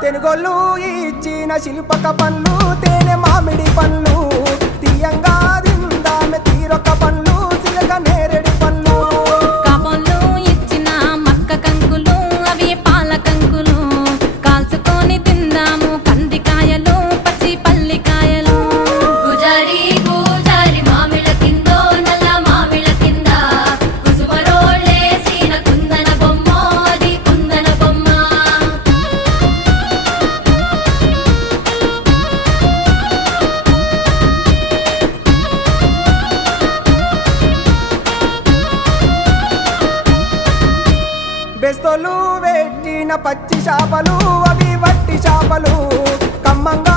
తెనుగోళ్ళు ఇచ్చిన శిల్పక పండ్లు తేనె మామిడి పండ్లు తీయంగా దిందామె తీరొక్క పండ్లు చిలక నేరేడు పండ్లు కాపంలో ఇచ్చిన మక్క కంకులు అవి పాల కంకులు కాల్చుకొని తిందాము కందికాయలు పచ్చి పల్లికాయలు గుజారి గుజారి మామిళ్ళ కిందో నల్ల మామిళ్ళ కింద కుసుమరోళ్ళేసిన కుందన బొమ్మ అది కుందన బొమ్మ బెస్తోలు పెట్టిన పచ్చి చేపలు అవి వట్టి చేపలు కమ్మంగా